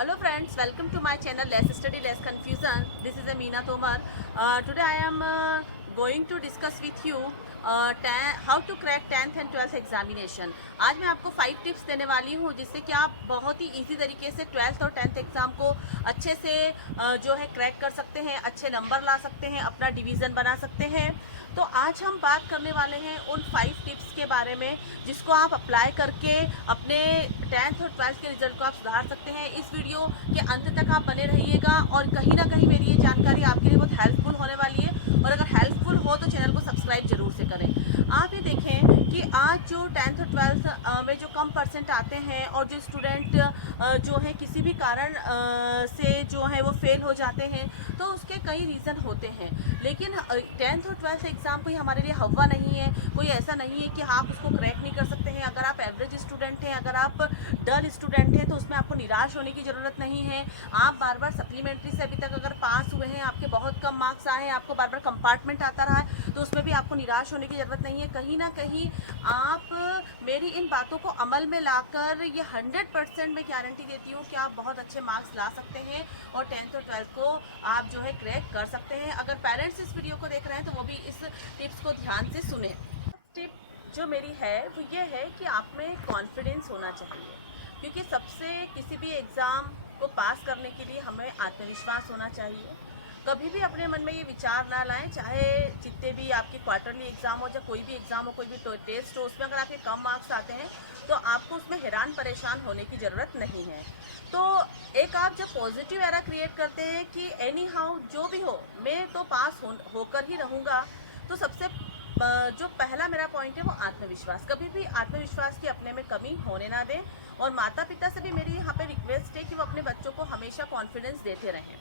Hello friends, welcome to my channel Less Study Less Confusion. This is Amina Tomar. Today I am going to discuss with you how to crack 10th and 12th examination. आज मैं आपको 5 tips देने वाली हूँ जिससे कि आप बहुत ही इजी तरीके से 12th और 10th एग्ज़ाम को अच्छे से जो है क्रैक कर सकते हैं, अच्छे नंबर ला सकते हैं, अपना डिवीज़न बना सकते हैं। तो आज हम बात करने वाले हैं उन 5 टिप्स के बारे में जिसको आप अप्लाई करके अपने 10th और 12th के रिजल्ट को आप सुधार सकते हैं। इस वीडियो के अंत तक आप बने रहिएगा और कहीं ना कहीं मेरी ये जानकारी आपके लिए बहुत हेल्पफुल होने वाली है, और अगर हेल्पफुल हो तो चैनल को सब्सक्राइब जरूर से करें। आप ये देखें कि आज जो 10th और 12th में जो कम परसेंट आते हैं और जो स्टूडेंट जो है किसी भी कारण से जो है वो फेल हो जाते हैं, तो उसके कई रीज़न होते हैं। लेकिन 10th और 12th एग्ज़ाम कोई हमारे लिए हवा नहीं है, कोई ऐसा नहीं है कि आप उसको क्रैक नहीं कर सकते हैं। अगर आप एवरेज स्टूडेंट हैं, अगर आप डल स्टूडेंट हैं, तो उसमें आपको निराश होने की ज़रूरत नहीं है। आप बार बार सप्लीमेंट्री से अभी तक अगर पास हुए हैं, आपके बहुत कम मार्क्स आए हैं, आपको बार बार कंपार्टमेंट आता रहा है, तो उसमें भी आपको निराश होने की ज़रूरत नहीं है। कहीं ना कहीं आप मेरी इन बातों को अमल में लाकर ये 100% मैं गारंटी देती हूँ कि आप बहुत अच्छे मार्क्स ला सकते हैं और 10th और 12th को आप जो है क्रैक कर सकते हैं। अगर पेरेंट्स इस वीडियो को देख रहे हैं तो वो भी इस टिप्स को ध्यान से सुने। टिप जो मेरी है वो ये है कि आप में कॉन्फिडेंस होना चाहिए, क्योंकि सबसे किसी भी एग्ज़ाम को पास करने के लिए हमें आत्मविश्वास होना चाहिए। कभी भी अपने मन में ये विचार ना लाएं, चाहे जितने भी आपके क्वार्टरली एग्ज़ाम हो, या कोई भी एग्ज़ाम हो, कोई भी टेस्ट हो, उसमें अगर आपके कम मार्क्स आते हैं तो आपको उसमें हैरान परेशान होने की ज़रूरत नहीं है। तो एक आप जब पॉजिटिव एरा क्रिएट करते हैं कि एनी हाउ जो भी हो मैं तो पास होकर ही रहूँगा, तो सबसे जो पहला मेरा पॉइंट है वो आत्मविश्वास। कभी भी आत्मविश्वास की अपने में कमी होने ना दें, और माता पिता से भी मेरी यहाँ पे रिक्वेस्ट है कि वो अपने बच्चों को हमेशा कॉन्फिडेंस देते रहें।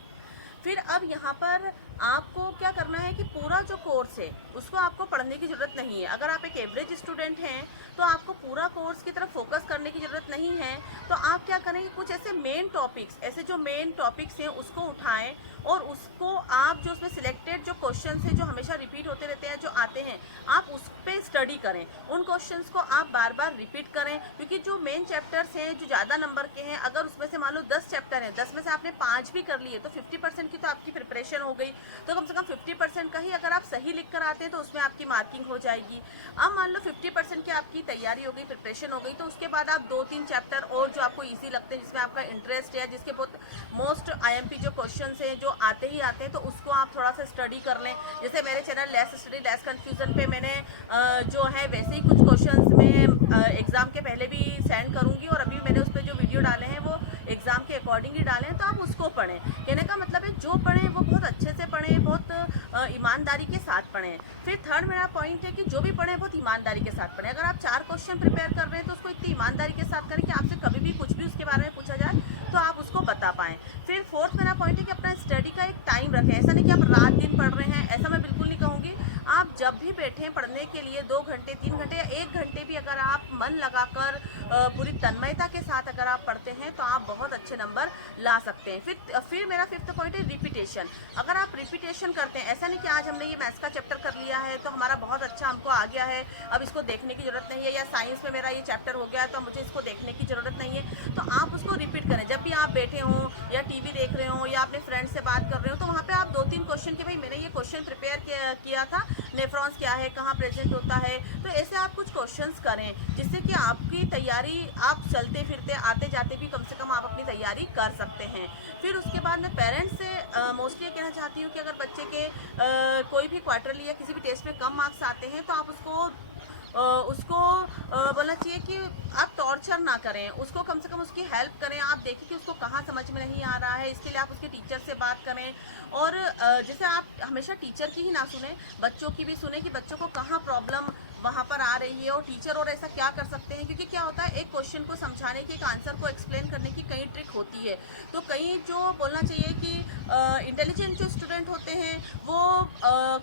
फिर अब यहाँ पर आपको क्या करना है कि पूरा जो कोर्स है उसको आपको पढ़ने की ज़रूरत नहीं है। अगर आप एक एवरेज स्टूडेंट हैं तो आपको पूरा कोर्स की तरफ फोकस करने की ज़रूरत नहीं है। तो आप क्या करें कि कुछ ऐसे मेन टॉपिक्स, ऐसे जो मेन टॉपिक्स हैं उसको उठाएं, और उसको आप जो उसमें सिलेक्टेड जो क्वेश्चंस हैं जो हमेशा रिपीट होते रहते हैं, जो आते हैं, आप उस पर स्टडी करें। उन क्वेश्चंस को आप बार बार रिपीट करें, क्योंकि जो मेन चैप्टर्स हैं जो ज़्यादा नंबर के हैं, अगर उसमें से मान लो 10 चैप्टर हैं, 10 में से आपने 5 भी कर लिए तो 50% की तो आपकी प्रिपरेशन हो गई। तो कम से कम 50% का ही अगर आप सही लिख कर आते हैं तो उसमें आपकी मार्किंग हो जाएगी। अब मान लो 50% की आपकी तैयारी हो गई, प्रिपरेशन हो गई, तो उसके बाद आप 2-3 चैप्टर और जो आपको ईजी लगते हैं, जिसमें आपका इंटरेस्ट है, जिसके बहुत मोस्ट IMP जो क्वेश्चन हैं जो आते ही आते हैं, तो उसको आप थोड़ा सा स्टडी कर लें। जैसे मेरे channel less study less confusion पे मैंने जो है वैसे ही कुछ क्वेश्चंस में एग्ज़ाम के पहले भी सेंड करूँगी, और अभी मैंने उस पर जो वीडियो डाले हैं वो एग्ज़ाम के अकॉर्डिंग ही डाले हैं, तो आप उसको पढ़ें। कहने का मतलब है जो पढ़ें वो बहुत अच्छे से पढ़ें, बहुत ईमानदारी के साथ पढ़ें। फिर थर्ड मेरा पॉइंट है कि जो भी पढ़ें बहुत ईमानदारी के साथ पढ़ें। अगर आप 4 क्वेश्चन प्रिपेयर कर रहे हैं तो उसको इतनी ईमानदारी के साथ करें कि आपसे कभी भी कुछ भी उसके बारे में पूछा जाए तो आप उसको बता पाएँ। फिर फोर्थ मेरा पॉइंट है कि अपना स्टडी का एक टाइम रखें। ऐसा नहीं कि आप रात दिन पढ़ रहे हैं, ऐसा मैं बिल्कुल नहीं कहूँगी। आप जब भी बैठें पढ़ने के लिए 2 घंटे 3 घंटे या 1 घंटे भी अगर आप मन लगाकर पूरी तन्मयता के साथ अगर आप पढ़ते हैं तो आप बहुत अच्छे नंबर ला सकते हैं। फिर मेरा फिफ्थ पॉइंट है रिपीटेशन। अगर आप रिपीटेशन करते हैं, ऐसा नहीं कि आज हमने ये मैथ्स का चैप्टर कर लिया है तो हमारा बहुत अच्छा हमको आ गया है, अब इसको देखने की ज़रूरत नहीं है, या साइंस में मेरा ये चैप्टर हो गया है तो मुझे इसको देखने की ज़रूरत नहीं है। तो आप उसको रिपीट करें। जब भी आप बैठे हों या टीवी देख रहे हो या अपने फ्रेंड से बात कर रहे हो, तो वहाँ पे आप 2-3 क्वेश्चन के, भाई मैंने ये क्वेश्चन प्रिपेयर किया था, नेफ्रॉन्स क्या है, कहाँ प्रेजेंट होता है, तो ऐसे आप कुछ क्वेश्चंस करें जिससे कि आपकी तैयारी, आप चलते फिरते आते जाते भी कम से कम आप अपनी तैयारी कर सकते हैं। फिर उसके बाद मैं पेरेंट्स से मोस्टली ये कहना चाहती हूँ कि अगर बच्चे के कोई भी क्वार्टरली या किसी भी टेस्ट में कम मार्क्स आते हैं तो आप उसको बोलना चाहिए कि आप टॉर्चर ना करें, उसको कम से कम उसकी हेल्प करें। आप देखें कि उसको कहाँ समझ में नहीं आ रहा है, इसके लिए आप उसके टीचर से बात करें। और जैसे आप हमेशा टीचर की ही ना सुने, बच्चों की भी सुने कि बच्चों को कहाँ प्रॉब्लम वहाँ पर आ रही है, और टीचर और ऐसा क्या कर सकते हैं। क्योंकि क्या होता है, एक क्वेश्चन को समझाने की, एक आंसर को एक्सप्लेन करने की कई ट्रिक होती है। तो कहीं जो बोलना चाहिए कि इंटेलिजेंट जो स्टूडेंट होते हैं वो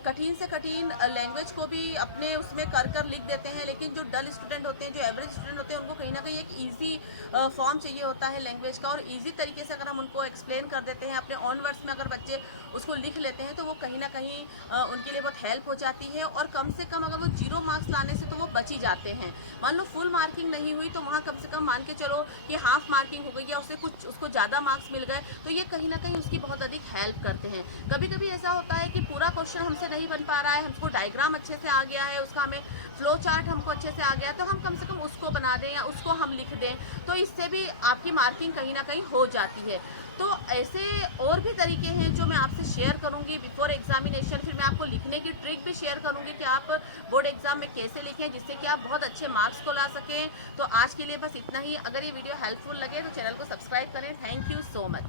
कठिन से कठिन लैंग्वेज को भी अपने उसमें कर कर लिख देते हैं, लेकिन जो डल स्टूडेंट होते हैं, जो एवरेज स्टूडेंट होते हैं, उनको कहीं ना कहीं एक ईजी फॉर्म चाहिए होता है लैंग्वेज का, और ईजी तरीके से अगर हम उनको एक्सप्लेन कर देते हैं अपने ऑन वर्ड्स में, अगर बच्चे उसको लिख लेते हैं तो वो कहीं ना कहीं उनके लिए बहुत हेल्प हो जाती है। और कम से कम अगर वो 0 मार्क्स लाने से तो वो बच ही जाते हैं। मान लो फुल मार्किंग नहीं हुई तो वहाँ कम से कम मान के चलो कि हाफ मार्किंग हो गई या उससे कुछ उसको ज़्यादा मार्क्स मिल गए, तो ये कहीं ना कहीं उसकी बहुत अधिक हेल्प करते हैं। कभी कभी ऐसा होता है कि पूरा क्वेश्चन हमसे नहीं बन पा रहा है, हमको डायग्राम अच्छे से आ गया है, उसका हमें फ्लो चार्ट हमको अच्छे से आ गया है, तो हम कम से कम उसको बना दें या उसको हम लिख दें, तो इससे भी आपकी मार्किंग कहीं ना कहीं हो जाती है। तो ऐसे और भी तरीके हैं जो मैं आपसे शेयर करूंगी बिफोर एग्जामिनेशन। फिर मैं आपको लिखने की ट्रिक भी शेयर करूंगी कि आप बोर्ड एग्जाम में कैसे लिखें जिससे कि आप बहुत अच्छे मार्क्स को ला सकें। तो आज के लिए बस इतना ही। अगर ये वीडियो हेल्पफुल लगे तो चैनल को सब्सक्राइब करें। Thank you so much.